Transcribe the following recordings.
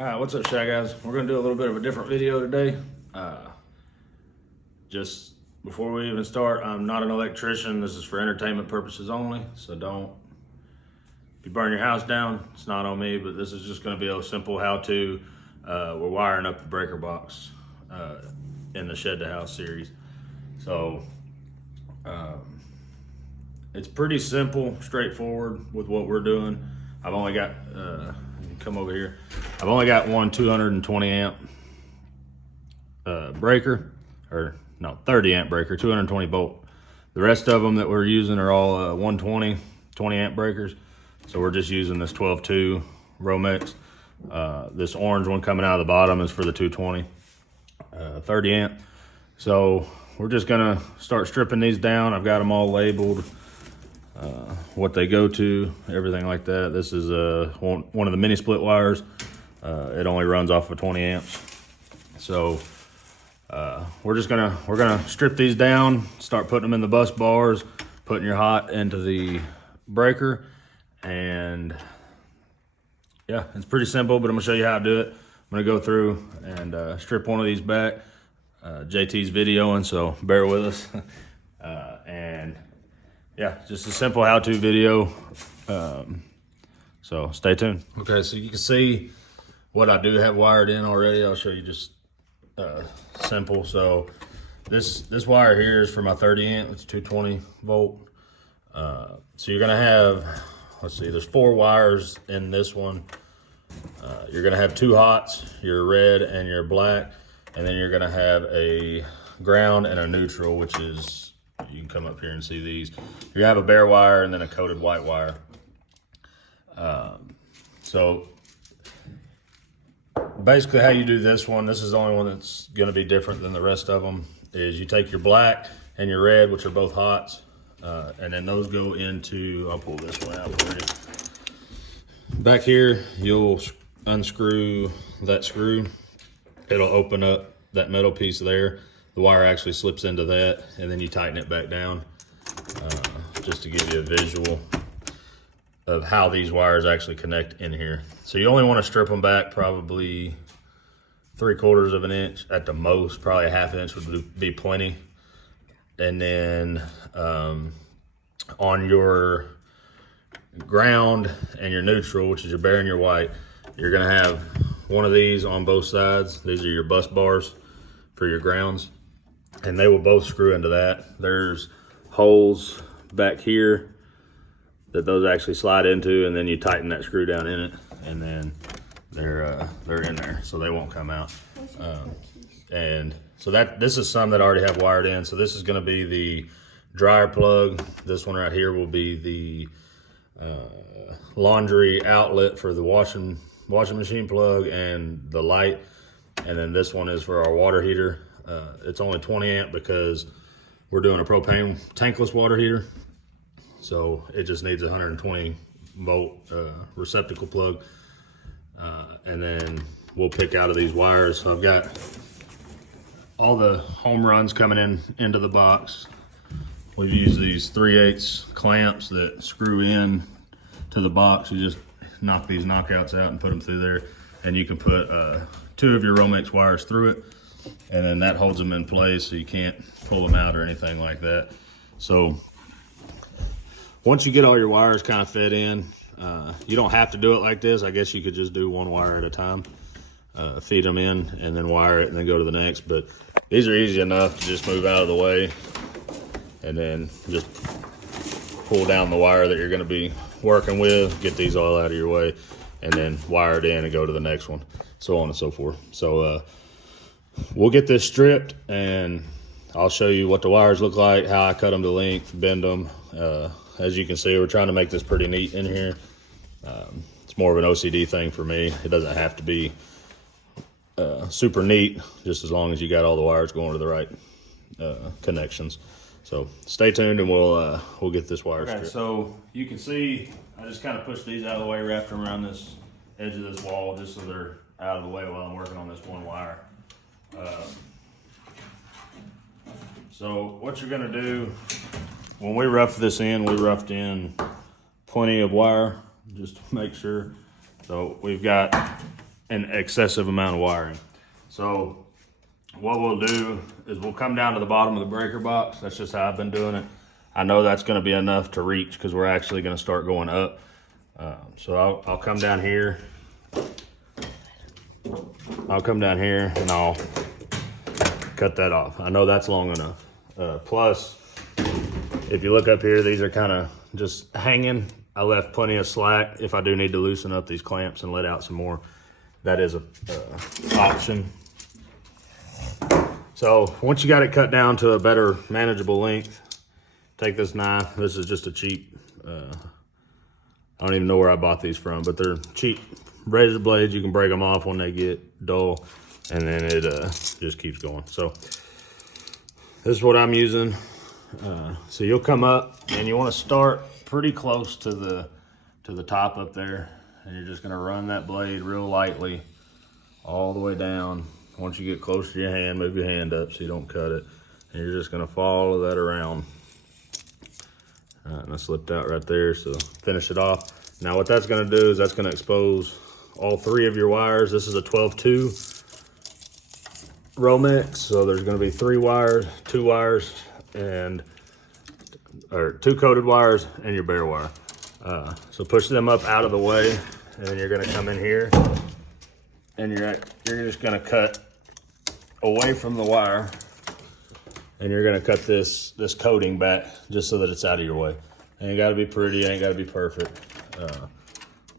What's up, Shy Guys? We're gonna do a little bit of a different video today. Just before we even start, I'm not an electrician. This is for entertainment purposes only, so don't, if you burn your house down, it's not on me, but this is just gonna be a simple how-to. We're wiring up the breaker box in the Shed to House series. So it's pretty simple, straightforward with what we're doing. I've only got, come over here. I've only got one 220 amp breaker, or no, 30 amp breaker, 220 volt. The rest of them that we're using are all 120, 20 amp breakers. So we're just using this 12.2 Romex. This orange one coming out of the bottom is for the 220, 30 amp. So we're just gonna start stripping these down. I've got them all labeled, what they go to, everything like that. This is one of the mini split wires. It only runs off of 20 amps. So we're gonna strip these down, start putting them in the bus bars, putting your hot into the breaker, and yeah, it's pretty simple, but I'm gonna show you how to do it. I'm gonna go through and strip one of these back. JT's videoing, so bear with us. And yeah, just a simple how-to video. So stay tuned. Okay, so you can see what I do have wired in already. I'll show you just simple. So this wire here is for my 30 amp. It's 220 volt. So you're gonna have, let's see, there's 4 wires in this one. You're gonna have 2 hots, your red and your black, and then you're gonna have a ground and a neutral, which is, you can come up here and see these. You have a bare wire and then a coated white wire. So basically how you do this one, this is the only one that's gonna be different than the rest of them, is you take your black and your red, which are both hots, and then those go into, I'll pull this one out for you. Back here, you'll unscrew that screw. It'll open up that metal piece there. The wire actually slips into that, and then you tighten it back down, just to give you a visual of how these wires actually connect in here. So you only want to strip them back probably 3/4 of an inch at the most. Probably a 1/2 inch would be plenty. And then on your ground and your neutral, which is your bare and your white, you're gonna have one of these on both sides. These are your bus bars for your grounds, and they will both screw into that. There's holes back here that those actually slide into, and then you tighten that screw down in it, and then they're in there, so they won't come out. And so this is some that I already have wired in. So this is going to be the dryer plug. This one right here will be the laundry outlet for the washing machine plug and the light. And then this one is for our water heater. It's only 20 amp because we're doing a propane tankless water heater. So it just needs a 120 volt receptacle plug. And then we'll pick out of these wires. So I've got all the home runs coming into the box. We've used these 3/8 clamps that screw in to the box. You just knock these knockouts out and put them through there. And you can put 2 of your Romex wires through it, and then that holds them in place so you can't pull them out or anything like that. So once you get all your wires kind of fed in, you don't have to do it like this. I guess you could just do 1 wire at a time, feed them in, and then wire it and then go to the next. But these are easy enough to just move out of the way and then just pull down the wire that you're going to be working with, get these all out of your way, and then wire it in and go to the next one, so on and so forth. So we'll get this stripped, and I'll show you what the wires look like, how I cut them to length, bend them. As you can see, we're trying to make this pretty neat in here. It's more of an OCD thing for me. It doesn't have to be super neat, just as long as you got all the wires going to the right connections. So stay tuned, and we'll get this wire stripped. So you can see I just kind of pushed these out of the way, wrapped them around this edge of this wall just so they're out of the way while I'm working on this one wire. So what you're gonna do, when we roughed this in, we roughed in plenty of wire just to make sure. So we've got an excessive amount of wiring. So what we'll do is we'll come down to the bottom of the breaker box. That's just how I've been doing it. I know that's gonna be enough to reach because we're actually gonna start going up. So I'll come down here. I'll come down here and I'll cut that off. I know that's long enough. Plus, if you look up here, these are kind of just hanging. I left plenty of slack if I do need to loosen up these clamps and let out some more. That is a option. So once you got it cut down to a better manageable length, take this knife. This is just a cheap, I don't even know where I bought these from, but they're cheap razor blades. You can break them off when they get dull, and then it just keeps going. So this is what I'm using. So you'll come up and you want to start pretty close to the top up there, and you're just going to run that blade real lightly all the way down. Once you get close to your hand, move your hand up so you don't cut it, and you're just going to follow that around. And I slipped out right there, so finish it off. Now what that's going to do is that's going to expose all three of your wires. This is a 12-2 Romex, so there's going to be two coated wires and your bare wire. So push them up out of the way, and then you're going to come in here, and you're just going to cut away from the wire, and you're going to cut this coating back just so that it's out of your way. Ain't got to be pretty, ain't got to be perfect.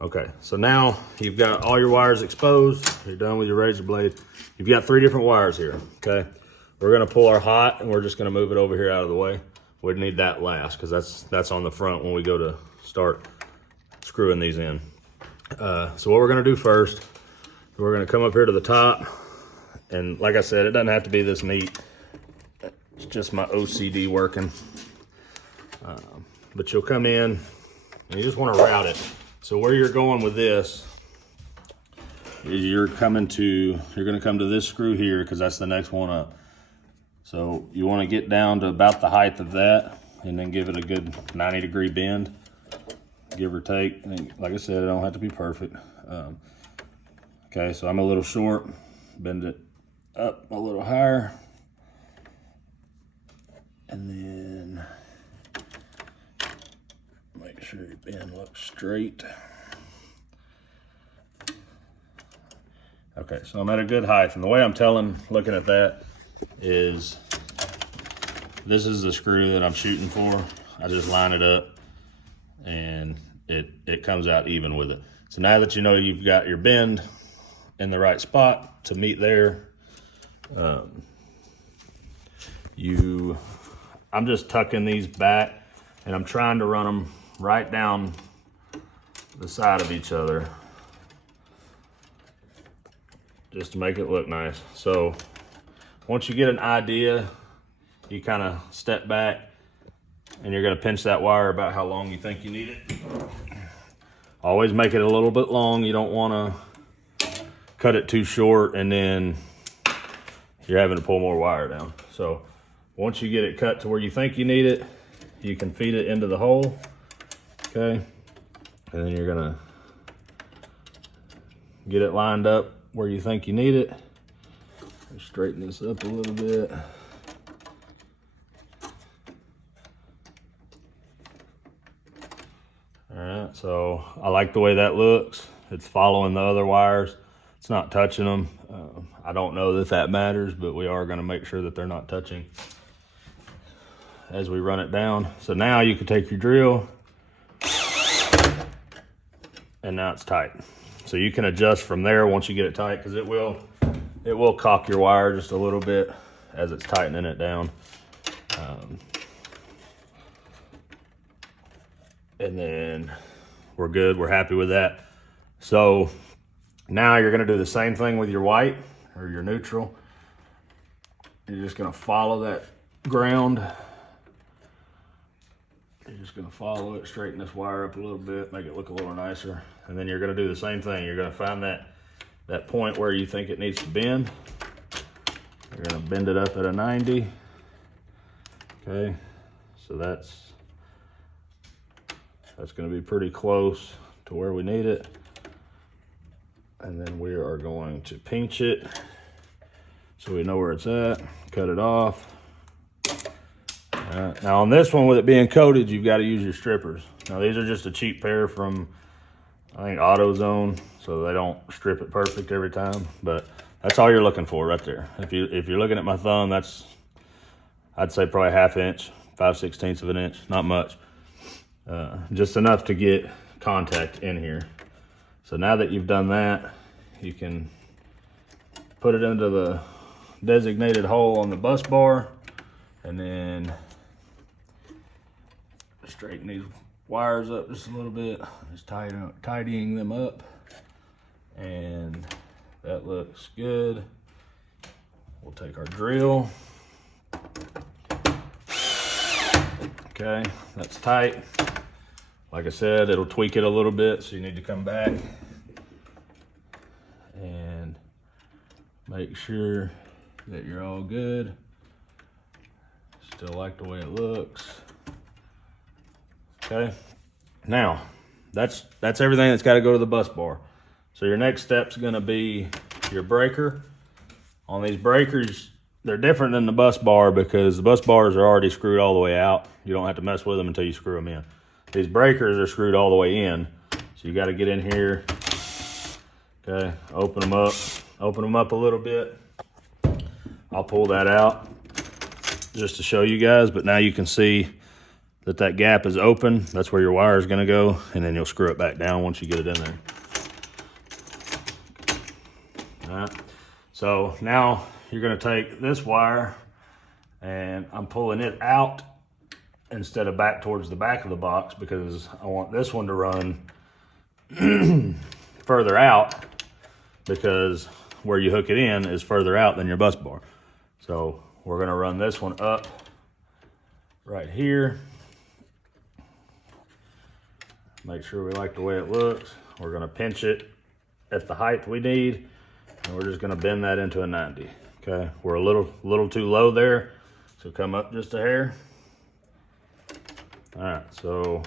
Okay, so now you've got all your wires exposed. You're done with your razor blade. You've got 3 different wires here, okay? We're gonna pull our hot, and we're just gonna move it over here out of the way. We'd need that last, because that's on the front when we go to start screwing these in. So what we're gonna do first, we're gonna come up here to the top, and like I said, it doesn't have to be this neat. It's just my OCD working. But you'll come in, and you just wanna route it. So where you're going with this is you're gonna come to this screw here, because that's the next one up. So you wanna get down to about the height of that, and then give it a good 90-degree bend, give or take. And like I said, it don't have to be perfect. Okay, so I'm a little short, bend it up a little higher, and then make sure your bend looks straight. Okay, so I'm at a good height, and the way I'm looking at that is, this is the screw that I'm shooting for. I just line it up, and it comes out even with it. So now that you know you've got your bend in the right spot to meet there, I'm just tucking these back, and I'm trying to run them right down the side of each other, just to make it look nice. So once you get an idea, you kind of step back, and you're gonna pinch that wire about how long you think you need it. Always make it a little bit long. You don't wanna cut it too short, and then you're having to pull more wire down. So once you get it cut to where you think you need it, you can feed it into the hole, okay? And then you're gonna get it lined up where you think you need it. Straighten this up a little bit. All right, so I like the way that looks. It's following the other wires. It's not touching them. I don't know that matters, but we are gonna make sure that they're not touching as we run it down. So now you can take your drill, and now it's tight. So you can adjust from there once you get it tight, because it will cock your wire just a little bit as it's tightening it down. And then we're good, we're happy with that. So now you're gonna do the same thing with your white or your neutral. You're just gonna follow that ground. You're just gonna follow it, straighten this wire up a little bit, make it look a little nicer. And then you're gonna do the same thing. You're gonna find that point where you think it needs to bend. You're gonna bend it up at a 90. Okay, so that's gonna be pretty close to where we need it. And then we are going to pinch it so we know where it's at, cut it off. Now on this one, with it being coated, you've got to use your strippers. Now these are just a cheap pair from, I think, AutoZone, so they don't strip it perfect every time, but that's all you're looking for right there. If you're looking at my thumb, that's, I'd say probably 1/2 inch, 5/16 of an inch, not much. Just enough to get contact in here. So now that you've done that, you can put it into the designated hole on the bus bar, and then straighten these wires up just a little bit, just tidying them up, and that looks good. We'll take our drill. Okay, that's tight. Like I said, it'll tweak it a little bit, so you need to come back and make sure that you're all good. Still like the way it looks. Okay, now that's everything that's got to go to the bus bar. So your next step's going to be your breaker. On these breakers, they're different than the bus bar because the bus bars are already screwed all the way out. You don't have to mess with them until you screw them in. These breakers are screwed all the way in, so you got to get in here. Okay, open them up a little bit. I'll pull that out just to show you guys, but now you can see that gap is open. That's where your wire is going to go, and then you'll screw it back down once you get it in there. All right, so now you're going to take this wire, and I'm pulling it out instead of back towards the back of the box because I want this one to run further out, because where you hook it in is further out than your bus bar. So we're going to run this one up right here. Make sure we like the way it looks. We're going to pinch it at the height we need, and we're just going to bend that into a 90. Okay, we're a little too low there, so come up just a hair. All right, so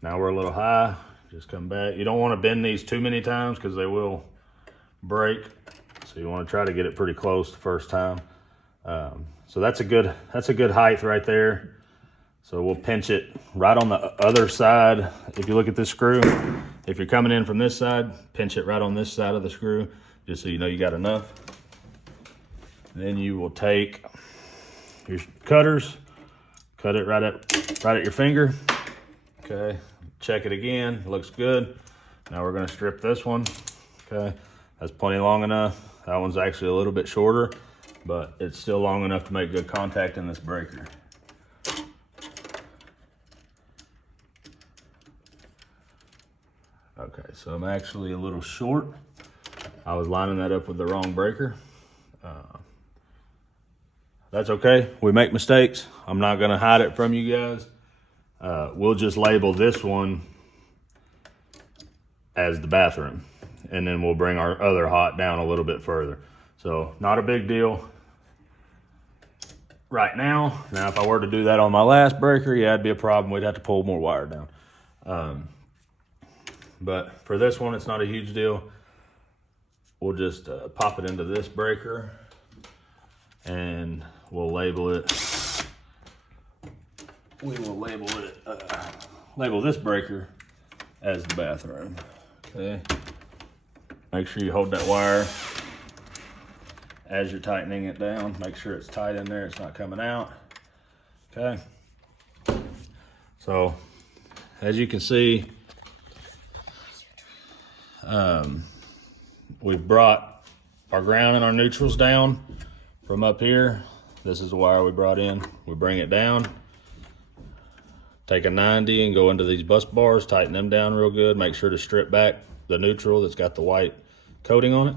now we're a little high. Just come back. You don't want to bend these too many times because they will break. So you want to try to get it pretty close the first time. So that's a good height right there. So we'll pinch it right on the other side. If you look at this screw, if you're coming in from this side, pinch it right on this side of the screw, just so you know you got enough. And then you will take your cutters, cut it right at your finger. Okay, check it again, looks good. Now we're gonna strip this one. Okay, that's plenty long enough. That one's actually a little bit shorter, but it's still long enough to make good contact in this breaker. Okay, so I'm actually a little short. I was lining that up with the wrong breaker. That's okay, we make mistakes. I'm not gonna hide it from you guys. We'll just label this one as the bathroom, and then we'll bring our other hot down a little bit further. So not a big deal right now. Now, if I were to do that on my last breaker, yeah, it'd be a problem. We'd have to pull more wire down. But for this one, it's not a huge deal. We'll just pop it into this breaker, and we'll label it. We will label this breaker as the bathroom. Okay. Make sure you hold that wire as you're tightening it down. Make sure it's tight in there, it's not coming out. Okay. So, as you can see, we've brought our ground and our neutrals down from up here. This is the wire we brought in. We bring it down, take a 90 and go into these bus bars, tighten them down real good. Make sure to strip back the neutral that's got the white coating on it.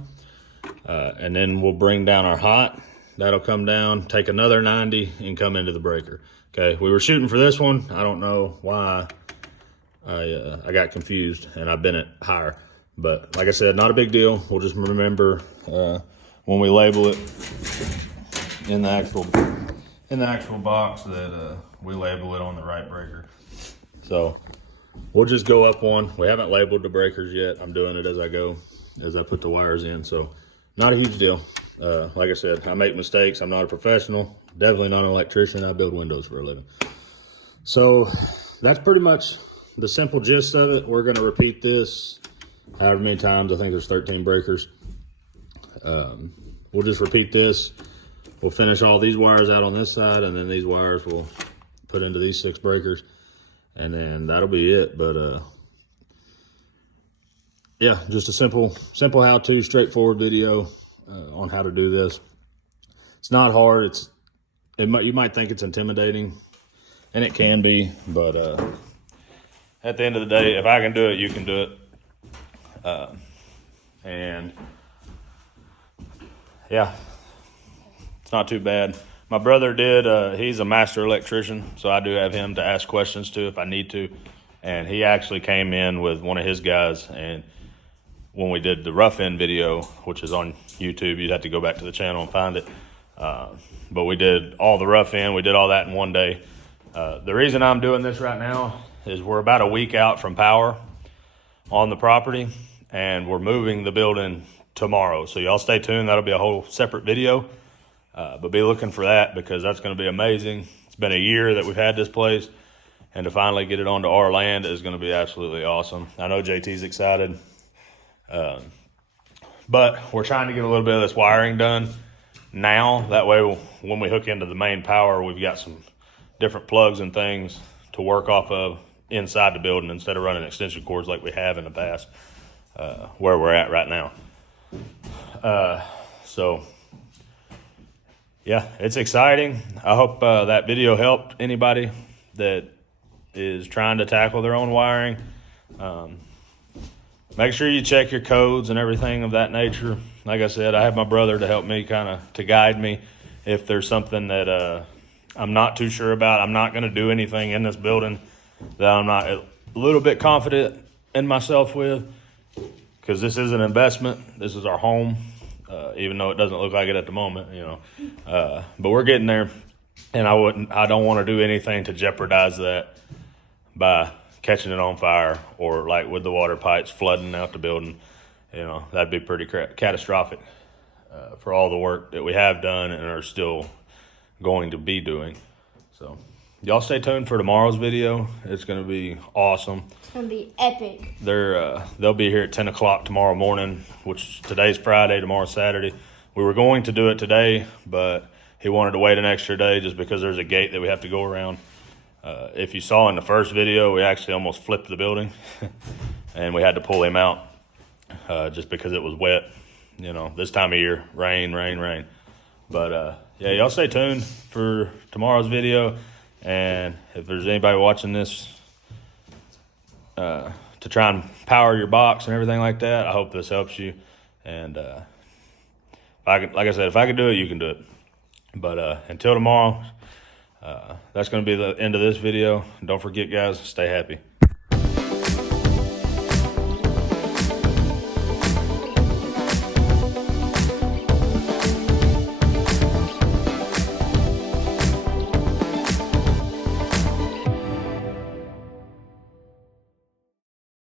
And then we'll bring down our hot. That'll come down, take another 90 and come into the breaker. Okay, we were shooting for this one. I don't know why I got confused and I bent it higher. But like I said, not a big deal. We'll just remember when we label it in the actual box that we label it on the right breaker. So we'll just go up one. We haven't labeled the breakers yet. I'm doing it as I go. as I put the wires in. So not a huge deal. Like I said, I make mistakes. I'm not a professional, definitely not an electrician. I build windows for a living. So that's pretty much the simple gist of it. We're gonna repeat this however many times. I think there's 13 breakers. We'll just repeat this. We'll finish all these wires out on this side, and then these wires we'll put into these 6 breakers, and then that'll be it. But yeah, just a simple how-to, straightforward video on how to do this. It's not hard. You might think it's intimidating, and it can be, but at the end of the day, if I can do it, you can do it. And yeah, it's not too bad. My brother did, he's a master electrician, so I do have him to ask questions to if I need to. And he actually came in with one of his guys, and when we did the rough end video, which is on YouTube, you'd have to go back to the channel and find it. But we did all the rough end, we did all that in one day. The reason I'm doing this right now is we're about a week out from power on the property, and we're moving the building tomorrow. So y'all stay tuned, that'll be a whole separate video. But be looking for that, because that's gonna be amazing. It's been a year that we've had this place, and to finally get it onto our land is gonna be absolutely awesome. I know JT's excited. But we're trying to get a little bit of this wiring done now. That way, when we hook into the main power, we've got some different plugs and things to work off of inside the building instead of running extension cords like we have in the past, where we're at right now. So yeah, it's exciting. I hope that video helped anybody that is trying to tackle their own wiring. Make sure you check your codes and everything of that nature. Like I said, I have my brother to help me to guide me if there's something that I'm not too sure about. I'm not going to do anything in this building that I'm not a little bit confident in myself with, because this is an investment. This is our home, even though it doesn't look like it at the moment, you know. But we're getting there, and I don't want to do anything to jeopardize that by catching it on fire, or like with the water pipes flooding out the building. You know, that'd be pretty catastrophic for all the work that we have done and are still going to be doing. So y'all stay tuned for tomorrow's video. It's going to be awesome. It's going to be epic. They'll be here at 10 o'clock tomorrow morning, which today's Friday, tomorrow's Saturday. We were going to do it today, but he wanted to wait an extra day just because there's a gate that we have to go around. If you saw in the first video, we actually almost flipped the building and we had to pull him out just because it was wet, you know, this time of year, rain. But yeah, y'all stay tuned for tomorrow's video. And if there's anybody watching this to try and power your box and everything like that, I hope this helps you. And like I said, if I could do it, you can do it. But until tomorrow, that's going to be the end of this video. Don't forget, guys, stay happy.